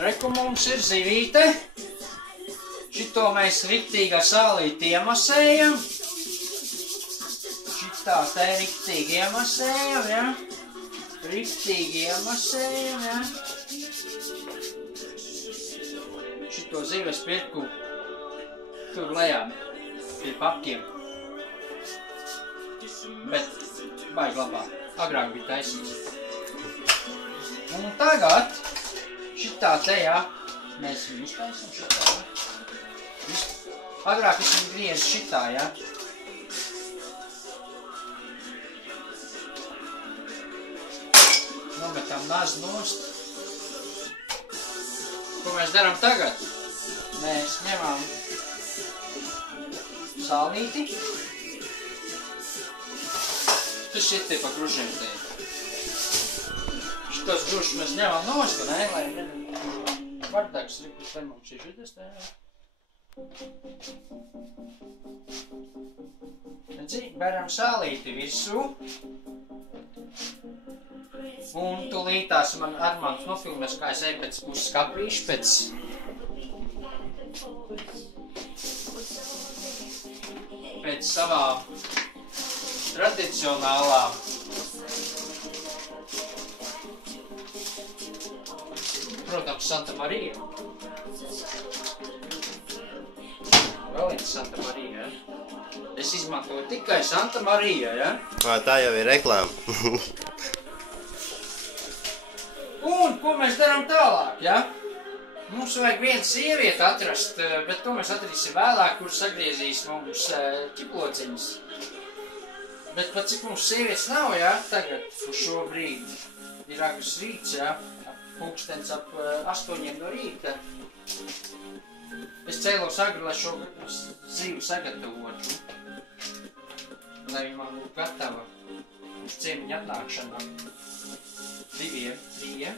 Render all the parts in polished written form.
Reku mums ir zivīte. Šito mēs riktīgi ar sālīti iemasējam. Šitā te riktīgi iemasējam, ja? Riktīgi iemasējam, ja? Šito zivi es pirku tur lejā pie pakiem. Bet baigi labāk. Agrāk bija taisīts. Un tagad šitā te, ja? Mēs viņu uztaisam šitā, ja? Agrāk es viņu griezu šitā, ja? Nometam nazi nost. Ko mēs darām tagad? Mēs ņemam sālīti. Tas šit te pa gružiem te. Šitos gružus mēs ņemam nost, ne? Lai vardāks rikus te mums ir šitas te, ja? Redzi, beram sālīti virsū. Un tūlītās man Armands nofilmēs, kā es eju pēc puses kaprīšu, pēc savām tradicionālām protams, Santa Marija. Vēl viens Santa Marija, ja? Es izmantoju tikai Santa Marija, ja? Tā jau ir reklāma. Un, ko mēs darām tālāk, ja? Mums vajag vienu sievieti atrast, bet to mēs atradīsim vēlāk, kur sagriezīs mums ķiplociņas. Bet pat cik mums sievietes nav, ja? Tagad, uz šo brīdi, ir agrs rīts, ja? Pulkstens ap 8 no rīta. Es cēlos agri, lai šo zivu sagatavotu. Lai viņa man būtu gatava uz ciemiņu atnākšanā. 2, 3.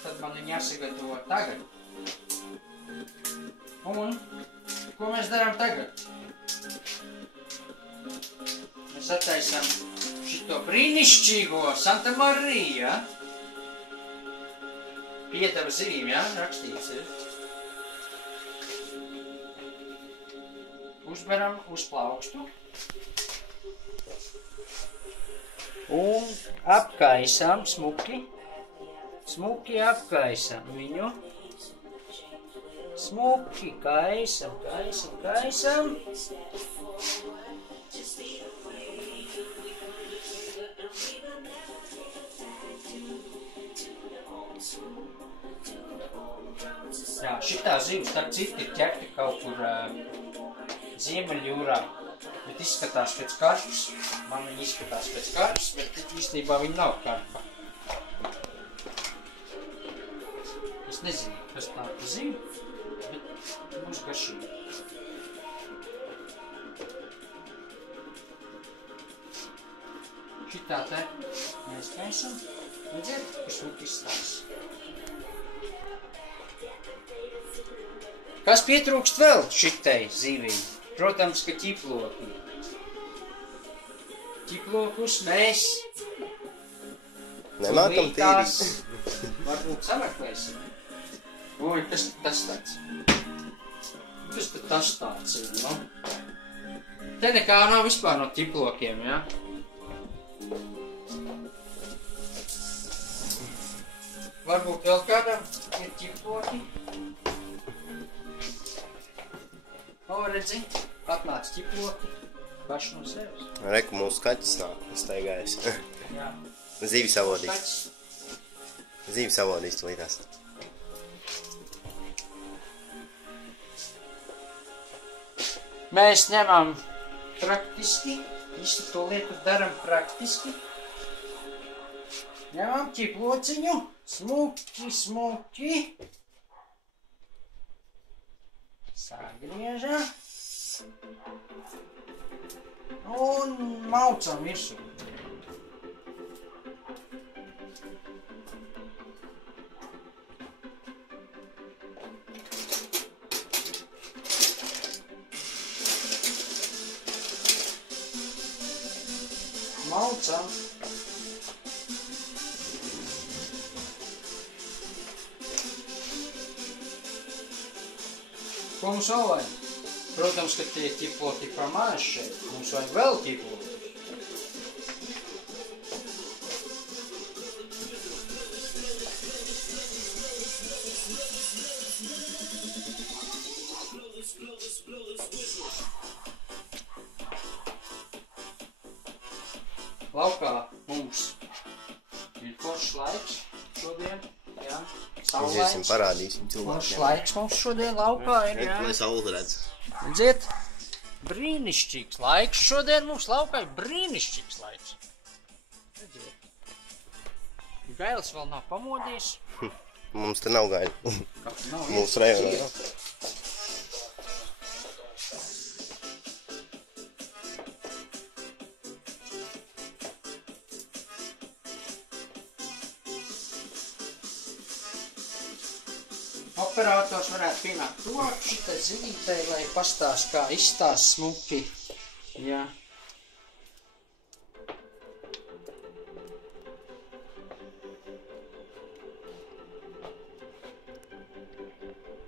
Tad man viņa jāsagatavo tagad. Un, ko mēs darām tagad? Mēs attaisam šito brīnišķīgo Santa Marija. Piedeva zivīm, ja? Rakstīts ir. Uzberam uz plaukstu. Un apkaisam smuki. Smuki apkaisam viņu. Smuki kaisam, kaisam, kaisam. Jā, šitā ziva starp citu ir ķerta kaut kur Ziemeļjūrā, bet izskatās pēc karpus. Man viņa izskatās pēc karpus, bet īstenībā viņa nav karpa. Es nezinu, kas tā ziva, bet būs garšīgi. Šitā te mēs kaisam. Redziet, kas mums izstās. Kas pietrūkst vēl šitai zivī? Protams, ka ķiploki. Ķiplokus mēs nemākam tīrīt. Varbūt sameklēsim. Oi, kas tāds? Kas tad tas tāds ir, no? Te nekā nav vispār no ķiplokiem, ja? Varbūt vēl kādam ir ķiploki. O, redzi, atnāc ķiploki paši no sevis. Reku, mūsu kaķis nāk, staigājas. Jā. Zīvi savodīs. Zīvi savodīs tūlītās. Mēs ņemam praktiski, visu to lietu daram praktiski. Ņemam ķiplociņu, smuki, smuki. Sagriežam. Un maucam virsū. Maucam. Ko mums vēl vajag? Protams, ka tie ķiploti par maz šeit. Mums vajag vēl ķiploti. Laukā mums ir foršs laiks šodien, jā. Iesim, parādīsim Foršs cilvēkiem. laiks mums šodien laukā ir, jā. Lai sauli redz. Redziet, brīnišķīgs laiks šodien mums laukā ir brīnišķīgs laiks. Redziet. Gailis vēl nav pamodies. Mums te nav gaļa. Nav Mūsu rajonā. Operators varētu pienākt tuvāk šitai zīmītei, lai pastāst, kā izstās smuki. Jā.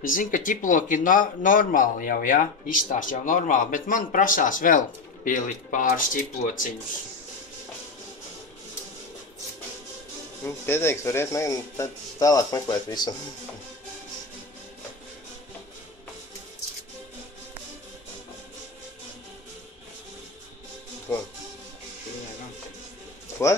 Es zinu, ka ķiploki ir normāli jau, jā? Izstās jau normāli, bet man prasās vēl pielikt pāris ķiplociņus. Pieteiks, var iet mēģināt tad tālāk meklēt visu. Ko? Ko?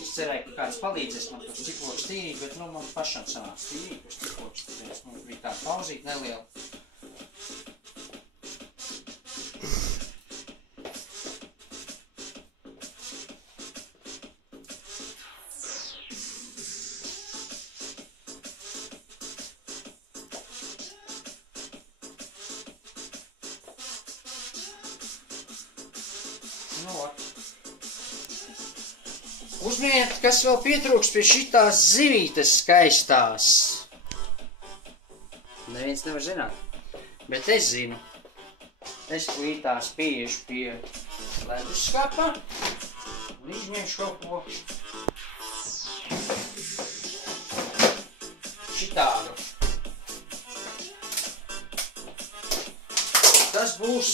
Es cerēju, ka kāds palīdzēs man tos ķiplokus tīrīt, bet nu man pašam sanāks tīrīt tos ķiplokus, tāpēc mums bija tāda pauzīt neliela. Nu, uzminiet, kas vēl pietrūks pie šitās zivītes skaistās. Neviens nevar zināt, bet es zinu. Es plītās pieešu pie leduskapa un izņemšu kaut ko šitādu. Tas būs...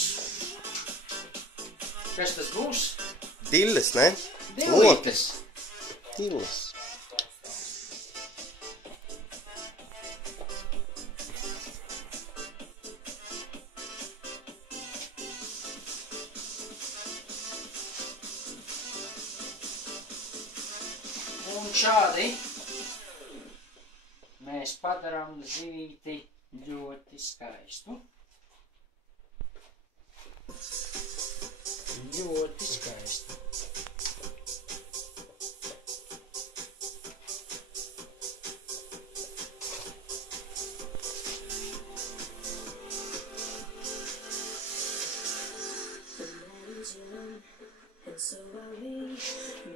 Kas tas būs? Dilles, ne? Dilītes. Dilles. Un šādi mēs padarām zivīti ļoti skaistu. Ļoti skaisti.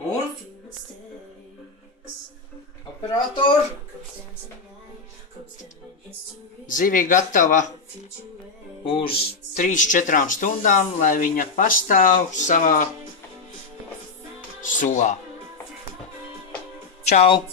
Un operator zivi gatava uz 3-4 stundām, lai viņa pastāv savā sulā. Čau!